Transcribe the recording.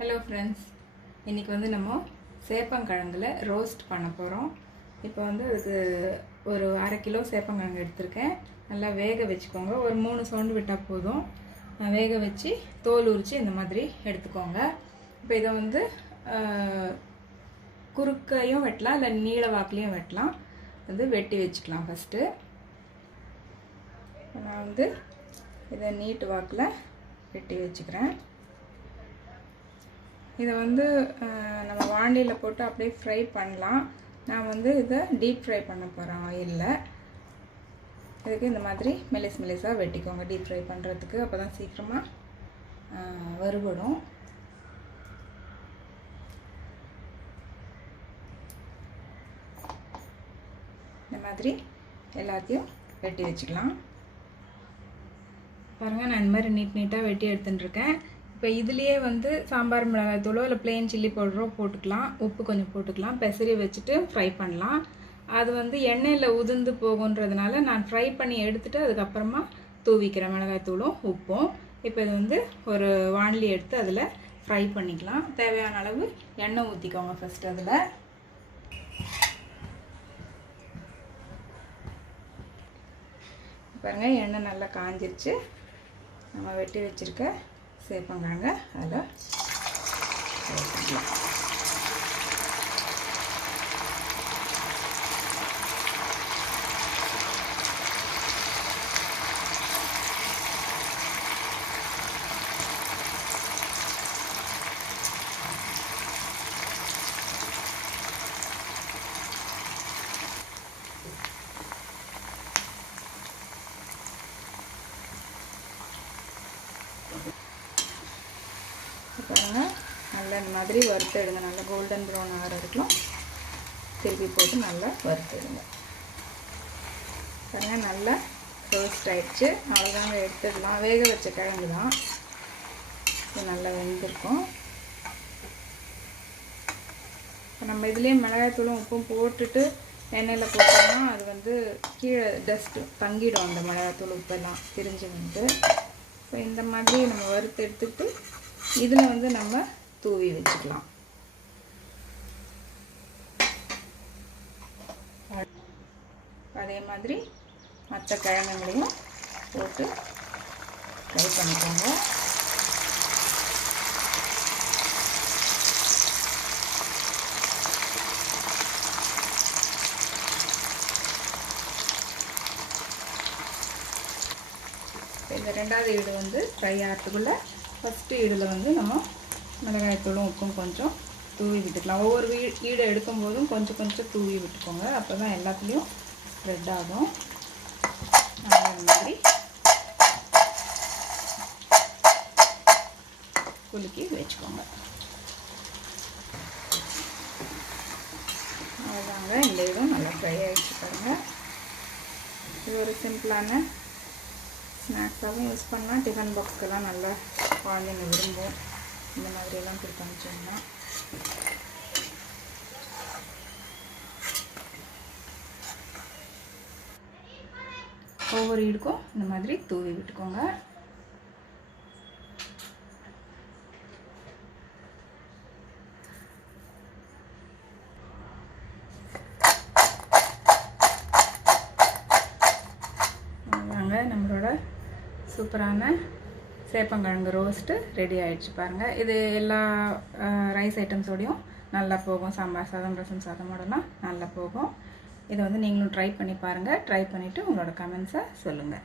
Hello friends, இன்னைக்கு வந்து நம்ம சேப்பங்கிழங்குல ரோஸ்ட் பண்ண போறோம். இப்போ வந்து அதுக்கு ஒரு 1/2 கிலோ சேப்பங்கிழங்கு எடுத்துர்க்கேன். நல்லா வேக வெச்சுக்கோங்க. ஒரு 3 சவுண்ட் விட்டா போதும். வேக வெச்சி தோல் உரிச்சி இந்த மாதிரி எடுத்துக்கோங்க. இப்போ இத வந்து குறுக்கையும் வெட்டலாம் இல்ல நீள வாக்குலயும் வெட்டலாம். வந்து வெட்டி வெச்சுக்கலாம் ஃபர்ஸ்ட். நான் வந்து இத நீட் வாக்குல வெட்டி வெச்சுக்கிறேன். இதை வந்து நம்ம வாண்டியில் போட்டு அப்படியே ஃப்ரை பண்ணலாம். நான் வந்து இதை டீப் ஃப்ரை பண்ண போகிறேன் ஆயிலில். இதுக்கு இந்த மாதிரி மெலிசாக வெட்டிக்கோங்க டீப் ஃப்ரை பண்ணுறதுக்கு. அப்போ தான் சீக்கிரமாக வறுபடும். இந்த மாதிரி எல்லாத்தையும் வெட்டி வச்சுக்கலாம். பாருங்கள், நான் இந்த மாதிரி நீட்டாக வெட்டி எடுத்துட்டுருக்கேன். இப்போ இதுலேயே வந்து சாம்பார் மிளகாய் தூளோ இல்லை பிளெயின் சில்லி பவுடரோ போட்டுக்கலாம். உப்பு கொஞ்சம் போட்டுக்கலாம். பெசரி வச்சுட்டு ஃப்ரை பண்ணலாம். அது வந்து எண்ணெயில் உதிர்ந்து போகுன்றதுனால நான் ஃப்ரை பண்ணி எடுத்துகிட்டு அதுக்கப்புறமா தூவிக்கிறேன் மிளகாய் தூளும் உப்பும். இப்போ இது வந்து ஒரு வாணலி எடுத்து அதில் ஃப்ரை பண்ணிக்கலாம். தேவையான அளவு எண்ணெய் ஊற்றிக்கோங்க ஃபஸ்ட். அதில் பாருங்கள், எண்ணெய் நல்லா காஞ்சிருச்சு. நம்ம வெட்டி வச்சுருக்க சேப்பங்கிழங்க அதில் போட்டுக்கலாம். பாருங்கள், நல்லா இந்த மாதிரி வறுத்து எடுங்க. நல்லா கோல்டன் ப்ரௌன் ஆகிற வரைக்கும் திருப்பி போட்டு நல்லா வறுத்து எடுங்க. பாருங்கள், நல்லா ரோஸ்ட் ஆகிடுச்சு. அவ்வளோதாங்க, எடுத்துடலாம். வேக வச்ச கிழங்கு தான் இது, நல்லா வெந்திருக்கும். இப்போ நம்ம இதுலேயே மிளகாய்த்தூளும் உப்பும் போட்டுட்டு எண்ணெயில் போட்டோம்னா அது வந்து கீழே டஸ்ட்டு தங்கிடும். அந்த மிளகாய்த்தூள் உப்பெல்லாம் பிரிஞ்சு வந்து. இப்போ இந்த மாதிரி நம்ம வறுத்து எடுத்துக்கிட்டு இதில் வந்து நம்ம தூவி வச்சுக்கலாம். அதே மாதிரி மற்ற கிழங்குகளையும் போட்டு ஃப்ரை பண்ணிக்கோங்க. இந்த ரெண்டாவது ஈடு வந்து ஃப்ரை ஆகிறதுக்குள்ளே ஃபஸ்ட்டு ஈடில் வந்து நம்ம மிளகாய்த்தூளும் உப்பும் கொஞ்சம் தூவி விட்டுக்கலாம். ஒவ்வொரு ஈடை எடுக்கும்போதும் கொஞ்சம் கொஞ்சம் தூவி விட்டுக்கோங்க. அப்போ தான் எல்லாத்துலேயும் ஸ்ப்ரெட் ஆகும். இந்த மாதிரி குலுக்கி வச்சுக்கோங்க. அவ்வளோதாங்க, இந்த இதுவும் நல்லா ஃப்ரை ஆகிடுச்சு. பாருங்கள், இது ஒரு சிம்பிளான ஸ்நாக்ஸாகவும் யூஸ் பண்ணலாம். டிஃபன் பாக்ஸ்க்கெல்லாம் நல்லா குழந்தைங்க விரும்பும். இந்த மாதிரியெல்லாம் கொடுத்து அனுப்பிச்சோம்னா. ஒவ்வொரு ஈடுக்கும் இந்த மாதிரி தூவி விட்டுக்கோங்க. நம்மளோட சூப்பரான சேப்பங்கிழங்கு ரோஸ்ட்டு ரெடி ஆகிடுச்சு. பாருங்கள், இது எல்லா ரைஸ் ஐட்டம்ஸோடையும் நல்லா போகும். சாம்பார் சாதம், ரசம் சாதமோடலாம் நல்லா போகும். இதை வந்து நீங்களும் ட்ரை பண்ணி பாருங்கள். ட்ரை பண்ணிவிட்டு உங்களோட கமெண்ட்ஸை சொல்லுங்கள்.